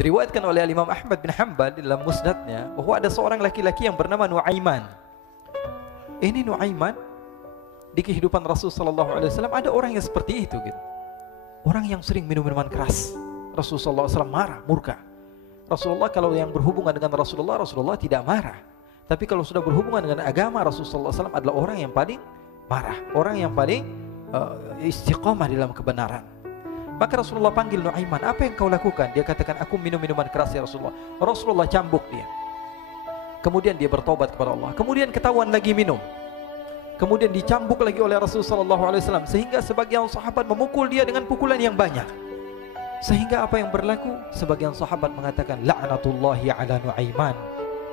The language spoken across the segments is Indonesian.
Diriwayatkan oleh Imam Ahmad bin Hanbal dalam musnadnya bahwa ada seorang laki-laki yang bernama Nuaiman. Ini Nuaiman di kehidupan Rasul sallallahu alaihi wasallam ada orang yang seperti itu gitu. Orang yang sering minum minuman keras. Rasulullah SAW marah, murka. Rasulullah kalau yang berhubungan dengan Rasulullah tidak marah. Tapi kalau sudah berhubungan dengan agama, Rasulullah SAW adalah orang yang paling marah, orang yang paling istiqamah dalam kebenaran. Maka Rasulullah panggil Nuaiman, apa yang kau lakukan? Dia katakan, aku minum minuman keras ya Rasulullah. Rasulullah cambuk dia. Kemudian dia bertobat kepada Allah. Kemudian ketahuan lagi minum. Kemudian dicambuk lagi oleh Rasulullah SAW, sehingga sebagian sahabat memukul dia dengan pukulan yang banyak. Sehingga apa yang berlaku? Sebagian sahabat mengatakan, la'natullahi ala Nuaiman.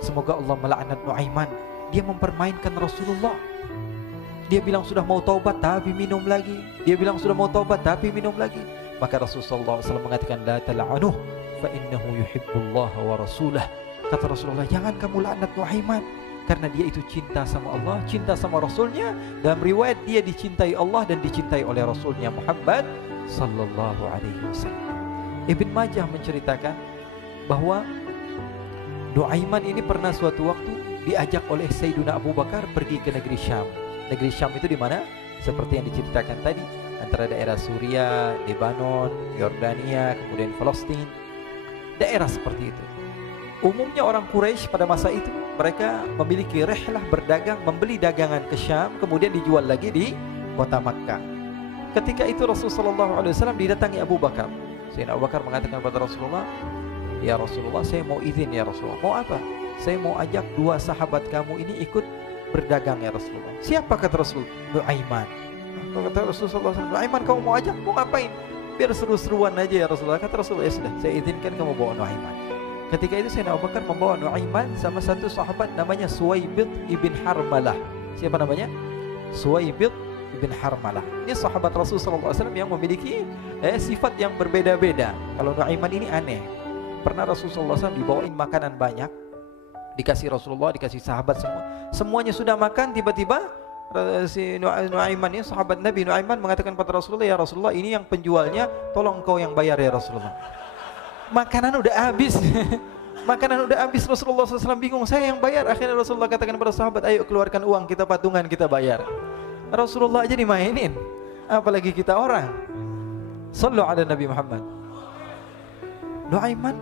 Semoga Allah melaknat Nuaiman. Dia mempermainkan Rasulullah. Dia bilang sudah mau taubat tapi minum lagi. Dia bilang sudah mau taubat tapi minum lagi. Maka Rasulullah SAW mengatakan, la tal'anuh fa innahu yuhibbullah wa rasulah. Kata Rasulullah, jangan kamu laknat Nuaiman, karena dia itu cinta sama Allah, cinta sama Rasulnya. Dalam riwayat dia dicintai Allah dan dicintai oleh Rasulnya Muhammad sallallahu alaihi wasallam. Ibn Majah menceritakan bahwa Nuaiman ini pernah suatu waktu diajak oleh Sayyidina Abu Bakar pergi ke negeri Syam. Negeri Syam itu di mana? Seperti yang diceritakan tadi, antara daerah Suriah, Lebanon, Yordania, kemudian Palestina. Daerah seperti itu. Umumnya orang Quraisy pada masa itu mereka memiliki rihlah berdagang, membeli dagangan ke Syam, kemudian dijual lagi di kota Makkah. Ketika itu Rasulullah SAW didatangi Abu Bakar. Sayyidina Abu Bakar mengatakan kepada Rasulullah, ya Rasulullah, saya mau izin ya Rasulullah. Mau apa? Saya mau ajak dua sahabat kamu ini ikut berdagang ya Rasulullah. Siapa kata Rasul? Nuaiman. Kata Rasulullah SAW, Nuaiman kamu mau ajak? Mau ngapain? Biar seru-seruan aja ya Rasulullah. Kata Rasulullah, ya sudah, saya izinkan kamu bawa Nuaiman. Ketika itu Sayyidina Abu Bakar membawa Nuaiman sama satu sahabat namanya Suwaibid ibn Harmalah. Siapa namanya? Suwaibid ibn Harmalah. Ini sahabat Rasulullah SAW yang memiliki sifat yang berbeda-beda. Kalau Nuaiman ini aneh. Pernah Rasulullah SAW dibawain makanan banyak, dikasih Rasulullah, dikasih sahabat semua. Semuanya sudah makan, tiba-tiba si Nuaiman ini, sahabat Nabi Nuaiman mengatakan kepada Rasulullah, ya Rasulullah, ini yang penjualnya, tolong kau yang bayar ya Rasulullah. Makanan udah habis. Makanan udah habis, Rasulullah SAW bingung, saya yang bayar. Akhirnya Rasulullah katakan kepada sahabat, ayo keluarkan uang, kita patungan, kita bayar. Rasulullah aja dimainin, apalagi kita orang. Sallu ala Nabi Muhammad. Nuaiman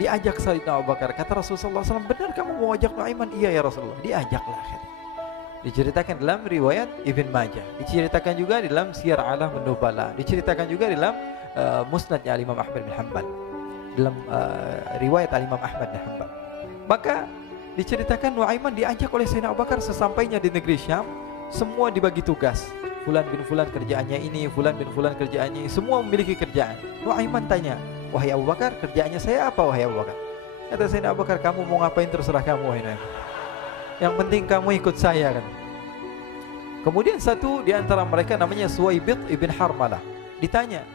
diajak Sayyidina Abu Bakar. Kata Rasulullah SAW, benar kamu mau ajak Nuaiman? Iya ya Rasulullah. Diajaklah akhirnya. Diceritakan dalam riwayat Ibn Majah, diceritakan juga dalam Siyar A'lam An-Nubala, diceritakan juga dalam musnadnya Imam Ahmad bin Hanbal, dalam riwayat Imam Ahmad bin Hanbal. Maka diceritakan Nuaiman diajak oleh Sayyidina Abu Bakar. Sesampainya di negeri Syam, semua dibagi tugas. Fulan bin Fulan kerjaannya ini, Fulan bin Fulan kerjaannya ini, semua memiliki kerjaan. Nuaiman tanya, wahai Abu Bakar, kerjaannya saya apa wahai Abu Bakar? Kata Sayyidina Abu Bakar, kamu mau ngapain terserah kamu wahai Nuaiman. Yang penting kamu ikut saya kan. Kemudian satu di antara mereka namanya Suwaibid ibn Harmalah. Ditanya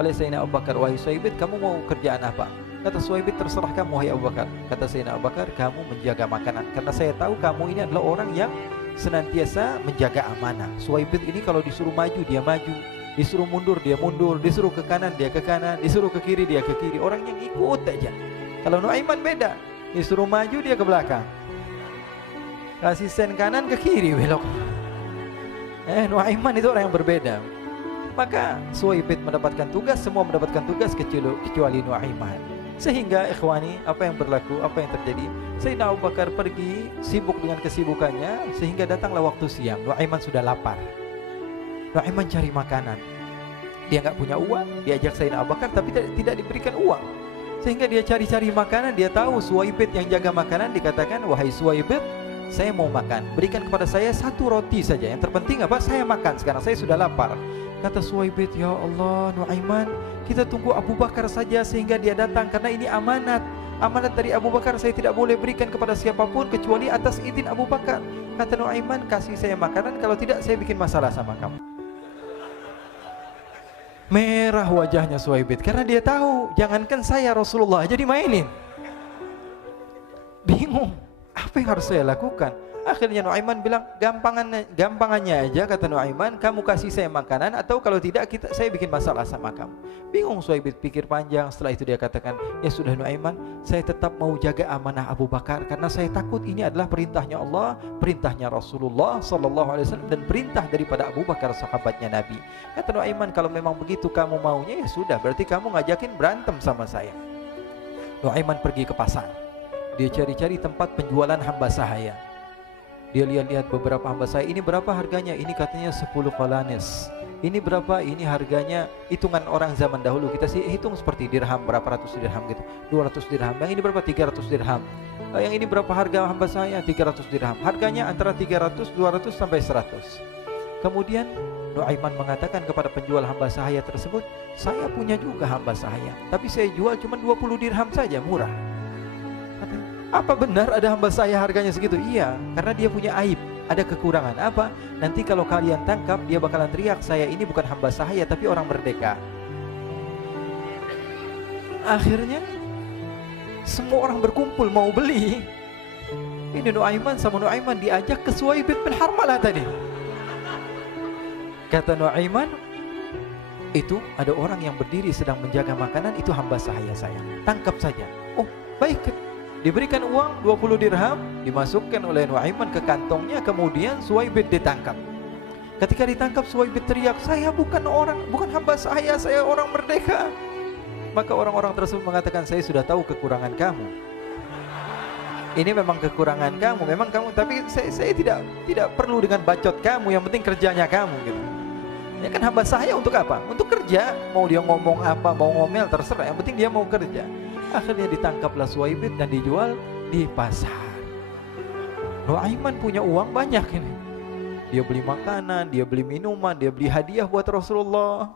oleh Sayyidina Abu Bakar, wahai Suwaibid, kamu mau kerjaan apa? Kata Suwaibid, terserah kamu wahai Abu Bakar. Kata Sayyidina Abu Bakar, kamu menjaga makanan, karena saya tahu kamu ini adalah orang yang senantiasa menjaga amanah. Suwaibid ini kalau disuruh maju dia maju, disuruh mundur dia mundur, disuruh ke kanan dia ke kanan, disuruh ke kiri dia ke kiri. Orang yang ikut aja. Kalau Nuaiman beda, disuruh maju dia ke belakang, kasih sen kanan ke kiri belok. Nuaiman itu orang yang berbeda. Maka Suwaibid mendapatkan tugas, semua mendapatkan tugas kecuali Nuaiman. Sehingga ikhwani, apa yang berlaku, apa yang terjadi? Sayyidina Abu Bakar pergi sibuk dengan kesibukannya, sehingga datanglah waktu siang. Nuaiman sudah lapar. Nuaiman cari makanan. Dia nggak punya uang, diajak Sayyidina Abu Bakar tapi tidak diberikan uang. Sehingga dia cari-cari makanan. Dia tahu Suwaibid yang jaga makanan, dikatakan, wahai Suwaibid, saya mau makan, berikan kepada saya satu roti saja. Yang terpenting apa? Saya makan sekarang, saya sudah lapar. Kata Suwaibid, ya Allah Nuaiman, kita tunggu Abu Bakar saja sehingga dia datang, karena ini amanat. Amanat dari Abu Bakar, saya tidak boleh berikan kepada siapapun kecuali atas izin Abu Bakar. Kata Nuaiman, kasih saya makanan, kalau tidak saya bikin masalah sama kamu. Merah wajahnya Suwaibid, karena dia tahu, jangankan saya, Rasulullah aja dimainin. Bingung, apa yang harus saya lakukan? Akhirnya Nuaiman bilang, gampangannya aja, kata Nuaiman, kamu kasih saya makanan atau kalau tidak saya bikin masalah sama kamu. Bingung Suhaib pikir panjang. Setelah itu dia katakan, ya sudah Nuaiman, saya tetap mau jaga amanah Abu Bakar karena saya takut ini adalah perintahnya Allah, perintahnya Rasulullah sallallahu alaihi wasallam, dan perintah daripada Abu Bakar sahabatnya Nabi. Kata Nuaiman, kalau memang begitu kamu maunya, ya sudah, berarti kamu ngajakin berantem sama saya. Nuaiman pergi ke pasar. Dia cari-cari tempat penjualan hamba sahaya. Dia lihat-lihat beberapa hamba sahaya. Ini berapa harganya? Ini katanya 10 qalanis. Ini berapa? Ini harganya, hitungan orang zaman dahulu kita sih hitung seperti dirham, berapa ratus dirham gitu, 200 dirham. Yang ini berapa? 300 dirham. Yang ini berapa harga hamba sahaya? 300 dirham. Harganya antara 300, 200 sampai 100. Kemudian Nuaiman mengatakan kepada penjual hamba sahaya tersebut, saya punya juga hamba sahaya, tapi saya jual cuma 20 dirham saja, murah. Katanya, apa benar ada hamba saya harganya segitu? Iya, karena dia punya aib, ada kekurangan. Apa? Nanti kalau kalian tangkap, dia bakalan teriak, saya ini bukan hamba sahaya tapi orang merdeka. Akhirnya semua orang berkumpul mau beli. Ini Nuaiman sama Nuaiman diajak ke Suhaib bin Harmalah tadi. Kata Nuaiman, itu ada orang yang berdiri sedang menjaga makanan, itu hamba sahaya saya, tangkap saja. Oh baik. Diberikan uang 20 dirham, dimasukkan oleh Nuaiman ke kantongnya, kemudian Suhaib ditangkap. Ketika ditangkap, Suhaib teriak, saya bukan hamba saya orang merdeka. Maka orang-orang tersebut mengatakan, saya sudah tahu kekurangan kamu. Ini memang kekurangan kamu, memang kamu, tapi saya tidak perlu dengan bacot kamu, yang penting kerjanya kamu gitu. Ya kan hamba saya untuk apa? Untuk kerja, mau dia ngomong apa, mau ngomel terserah, yang penting dia mau kerja. Akhirnya ditangkaplah Suhaib dan dijual di pasar. Nuaiman punya uang banyak ini. Dia beli makanan, dia beli minuman, dia beli hadiah buat Rasulullah.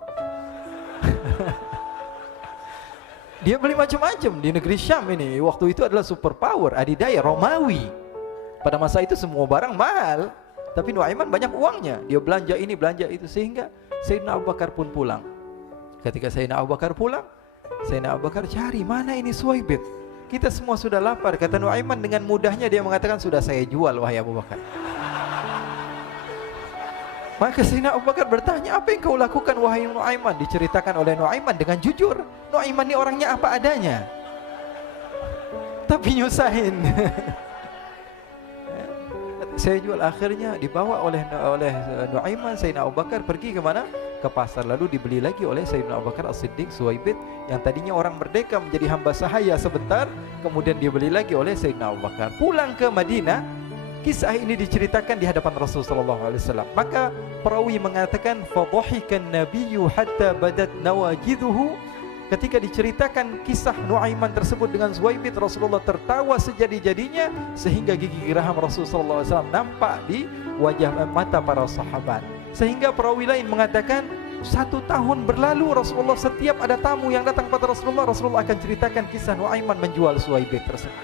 Dia beli macam-macam di negeri Syam ini. Waktu itu adalah superpower, adidaya Romawi. Pada masa itu semua barang mahal, tapi Nuaiman banyak uangnya. Dia belanja ini, belanja itu, sehingga Sayyidina Abu Bakar pun pulang. Ketika Sayyidina Abu Bakar pulang, Sayyidina Abu Bakar cari, mana ini Suhaib? Kita semua sudah lapar. Kata Nuaiman dengan mudahnya dia mengatakan, sudah saya jual wahai Abu Bakar. Maka Sayyidina Abu Bakar bertanya, apa yang kau lakukan wahai Nuaiman? Diceritakan oleh Nuaiman dengan jujur. Nuaiman ini orangnya apa adanya, tapi nyusahin. Saya jual. Akhirnya dibawa oleh Nuaiman, Sayyidina Abu Bakar pergi ke mana? Ke pasar. Lalu dibeli lagi oleh Sayyidina Abu Bakar As-Siddiq Suhaib yang tadinya orang merdeka menjadi hamba sahaya sebentar, kemudian dibeli lagi oleh Sayyidina Abu Bakar. Pulang ke Madinah, kisah ini diceritakan di hadapan Rasulullah SAW. Maka perawi mengatakan, fadhahikan nabiyyu hatta badat nawajiduhu. Ketika diceritakan kisah Nuaiman tersebut dengan Suhaib, Rasulullah tertawa sejadi-jadinya sehingga gigi geraham Rasulullah SAW nampak di wajah mata para sahabat. Sehingga perawi lain mengatakan 1 tahun berlalu Rasulullah, setiap ada tamu yang datang kepada Rasulullah, Rasulullah akan ceritakan kisah Nuaiman menjual Suhaib tersebut.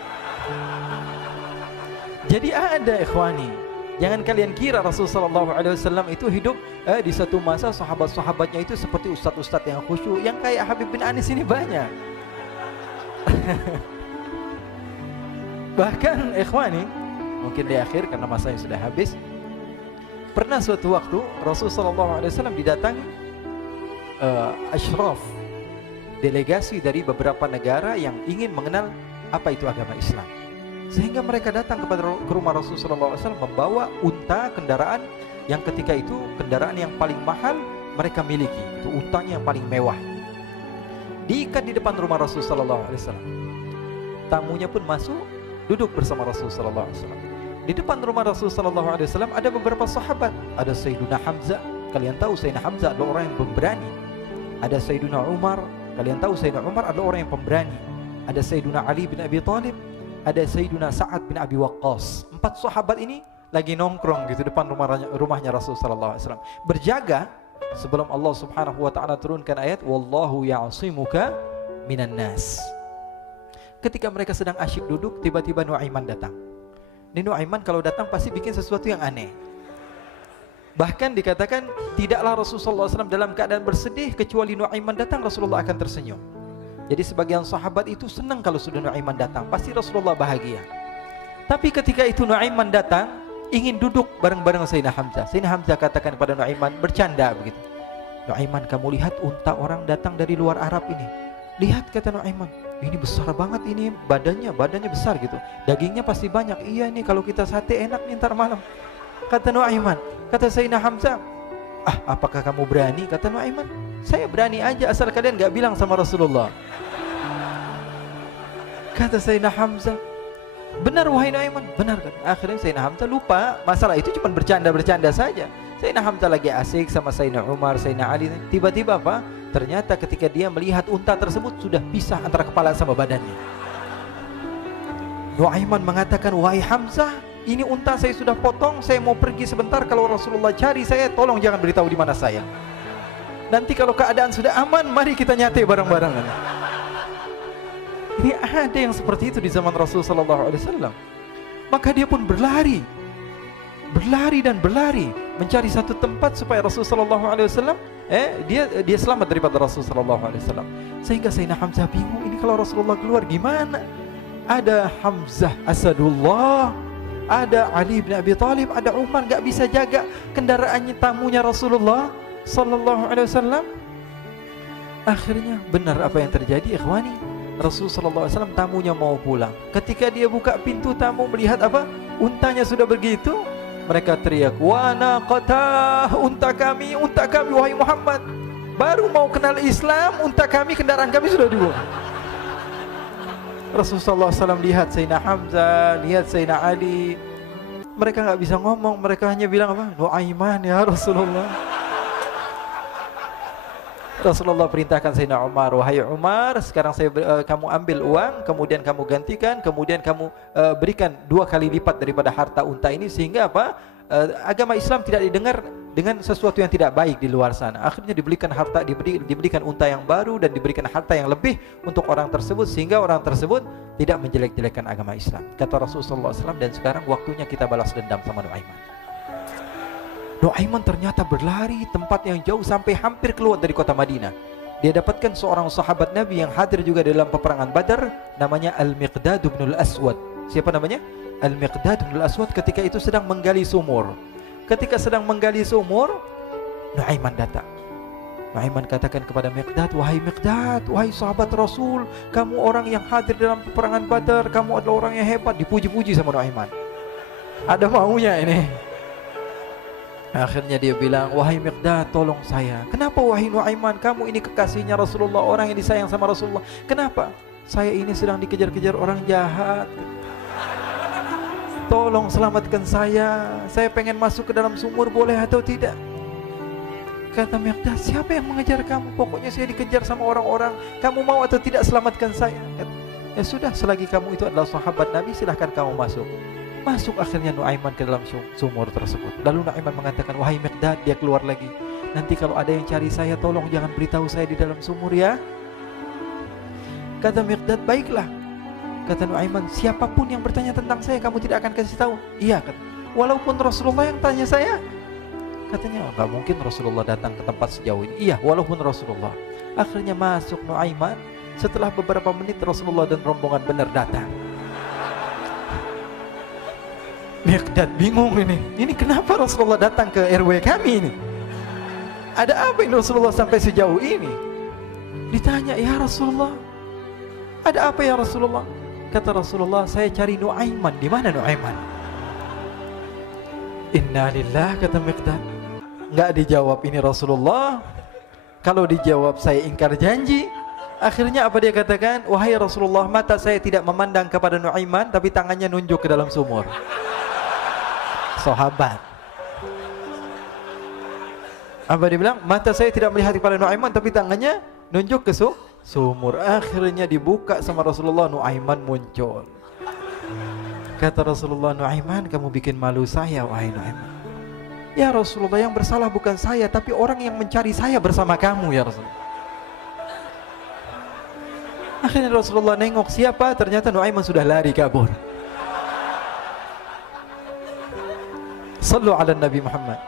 Jadi ada ikhwani, jangan kalian kira Rasulullah SAW itu hidup di satu masa sahabat-sahabatnya itu seperti ustadz-ustadz yang khusyuk, yang kayak Habib bin Anis ini banyak. Bahkan ikhwani, mungkin di akhir karena masanya sudah habis, pernah suatu waktu Rasulullah SAW didatangi asyraf, delegasi dari beberapa negara yang ingin mengenal apa itu agama Islam. Sehingga mereka datang ke rumah Rasulullah SAW membawa unta, kendaraan yang ketika itu kendaraan yang paling mahal mereka miliki, itu untanya yang paling mewah. Diikat di depan rumah Rasulullah SAW. Tamunya pun masuk, duduk bersama Rasulullah SAW. Di depan rumah Rasulullah SAW ada beberapa sahabat. Ada Sayyiduna Hamzah, kalian tahu Sayyidina Hamzah adalah orang yang pemberani. Ada Sayyiduna Umar, kalian tahu Sayyidina Umar adalah orang yang pemberani. Ada Sayyiduna Ali bin Abi Thalib, ada Sayyiduna Sa'ad bin Abi Waqqas. 4 sahabat ini lagi nongkrong gitu depan rumahnya Rasulullah SAW, berjaga sebelum Allah Subhanahu wa taala turunkan ayat wallahu ya'simuka minan nas. Ketika mereka sedang asyik duduk, tiba-tiba Nuaiman datang. Ini Nuaiman kalau datang pasti bikin sesuatu yang aneh. Bahkan dikatakan tidaklah Rasulullah SAW dalam keadaan bersedih, kecuali Nuaiman datang Rasulullah akan tersenyum. Jadi sebagian sahabat itu senang kalau sudah Nuaiman datang, pasti Rasulullah bahagia. Tapi ketika itu Nuaiman datang, ingin duduk bareng-bareng Sayyidina Hamzah. Sayyidina Hamzah katakan kepada Nuaiman, bercanda begitu. Nuaiman, kamu lihat unta orang datang dari luar Arab ini. Lihat, kata Nuaiman, ini besar banget ini, badannya besar gitu. Dagingnya pasti banyak. Iya nih, kalau kita sate enak nih ntar malam. Kata Nuaiman. Kata Sayyidina Hamzah, apakah kamu berani? Kata Nuaiman, saya berani aja asal kalian gak bilang sama Rasulullah. Kata Sayyidina Hamzah, benar wahai Nuaiman, benar kan? Akhirnya Sayyidina Hamzah lupa masalah itu, cuma bercanda-bercanda saja. Sayyidina Hamzah lagi asik sama Sayyidina Umar, Sayyidina Ali. Tiba-tiba apa? Ternyata ketika dia melihat unta tersebut sudah pisah antara kepala sama badannya. Nuaiman mengatakan, wahai Hamzah, ini unta saya sudah potong, saya mau pergi sebentar. Kalau Rasulullah cari saya, tolong jangan beritahu di mana saya. Nanti kalau keadaan sudah aman, mari kita nyate bareng-bareng. Ini ada yang seperti itu di zaman Rasulullah SAW. Maka dia pun berlari dan berlari mencari satu tempat supaya Rasulullah SAW dia selamat daripada Rasulullah SAW. Sehingga Sayyidina Hamzah bingung, ini kalau Rasulullah keluar gimana? Ada Hamzah Asadullah, ada Ali bin Abi Thalib, ada Umar, gak bisa jaga kendaraannya, tamunya Rasulullah Sallallahu Alaihi Wasallam. Akhirnya benar apa yang terjadi, ikhwani. Rasul Sallallahu Alaihi Wasallam tamunya mau pulang. Ketika dia buka pintu tamu melihat apa? Untanya sudah begitu. Mereka teriak, wa naqatah, unta kami wahai Muhammad. Baru mau kenal Islam, unta kami, kendaraan kami sudah dibuang. Rasulullah SAW lihat Sayyidina Hamzah, lihat Sayyidina Ali. Mereka gak bisa ngomong, mereka hanya bilang apa? Nuaiman ya Rasulullah. Rasulullah perintahkan Sayyidina Umar, wahai Umar, sekarang kamu ambil uang, kemudian kamu gantikan, kemudian kamu berikan 2 kali lipat daripada harta unta ini, sehingga apa? Agama Islam tidak didengar dengan sesuatu yang tidak baik di luar sana. Akhirnya diberikan harta, diberikan unta yang baru dan diberikan harta yang lebih untuk orang tersebut, sehingga orang tersebut tidak menjelek-jelekan agama Islam. Kata Rasulullah SAW, dan sekarang waktunya kita balas dendam sama Nuaiman. Nuaiman ternyata berlari tempat yang jauh sampai hampir keluar dari kota Madinah. Dia dapatkan seorang sahabat Nabi yang hadir juga dalam peperangan Badar, namanya Al-Miqdad bin Al-Aswad. Siapa namanya? Al-Miqdad bin Al-Aswad ketika itu sedang menggali sumur. Ketika sedang menggali sumur, Nuaiman datang. Nuaiman katakan kepada Miqdad, wahai Miqdad, wahai sahabat Rasul, kamu orang yang hadir dalam peperangan Badar, kamu adalah orang yang hebat. Dipuji-puji sama Nuaiman. Ada maunya ini. Akhirnya dia bilang, wahai Miqdad, tolong saya. Kenapa wahai Nuaiman, kamu ini kekasihnya Rasulullah, orang yang disayang sama Rasulullah. Kenapa? Saya ini sedang dikejar-kejar orang jahat. Tolong selamatkan saya. Saya pengen masuk ke dalam sumur, boleh atau tidak? Kata Miqdad, siapa yang mengejar kamu? Pokoknya saya dikejar sama orang-orang. Kamu mau atau tidak selamatkan saya? Ya sudah, selagi kamu itu adalah sahabat Nabi, silahkan kamu masuk. Masuk akhirnya Nuaiman ke dalam sumur tersebut. Lalu Nuaiman mengatakan, wahai Miqdad, dia keluar lagi. Nanti kalau ada yang cari saya, tolong jangan beritahu saya di dalam sumur ya. Kata Miqdad, baiklah. Kata Nuaiman, siapapun yang bertanya tentang saya, kamu tidak akan kasih tahu? Iya, kata. Walaupun Rasulullah yang tanya saya? Katanya, enggak mungkin Rasulullah datang ke tempat sejauh ini. Iya, walaupun Rasulullah. Akhirnya masuk Nuaiman. Setelah beberapa menit Rasulullah dan rombongan benar datang. Miqdad bingung ini. Ini kenapa Rasulullah datang ke RW kami ini? Ada apa ini Rasulullah sampai sejauh ini? Ditanya, ya Rasulullah, ada apa ya Rasulullah? Kata Rasulullah, saya cari Nuaiman. Di mana Nuaiman? Inna lillah, kata Miqdad. Enggak dijawab ini Rasulullah. Kalau dijawab saya ingkar janji. Akhirnya apa dia katakan? Wahai Rasulullah, mata saya tidak memandang kepada Nuaiman, tapi tangannya nunjuk ke dalam sumur. Sahabat. Apa dia bilang? Mata saya tidak melihat kepada Nuaiman, tapi tangannya nunjuk ke sumur. Akhirnya dibuka sama Rasulullah, Nuaiman muncul. Kata Rasulullah, Nuaiman, kamu bikin malu saya, wahai Nuaiman. Ya Rasulullah, yang bersalah bukan saya, tapi orang yang mencari saya bersama kamu ya Rasulullah. Akhirnya Rasulullah nengok siapa, ternyata Nuaiman sudah lari kabur. Sallu ala Nabi Muhammad.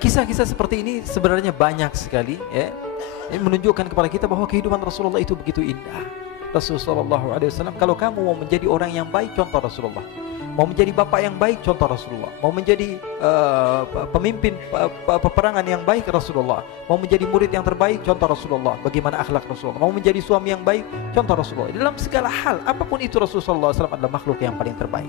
Kisah-kisah seperti ini sebenarnya banyak sekali ya. Ini menunjukkan kepada kita bahwa kehidupan Rasulullah itu begitu indah. Rasulullah SAW, kalau kamu mau menjadi orang yang baik, contoh Rasulullah. Mau menjadi bapak yang baik, contoh Rasulullah. Mau menjadi pemimpin peperangan yang baik, Rasulullah. Mau menjadi murid yang terbaik, contoh Rasulullah. Bagaimana akhlak Rasulullah. Mau menjadi suami yang baik, contoh Rasulullah. Dalam segala hal, apapun itu, Rasulullah SAW adalah makhluk yang paling terbaik.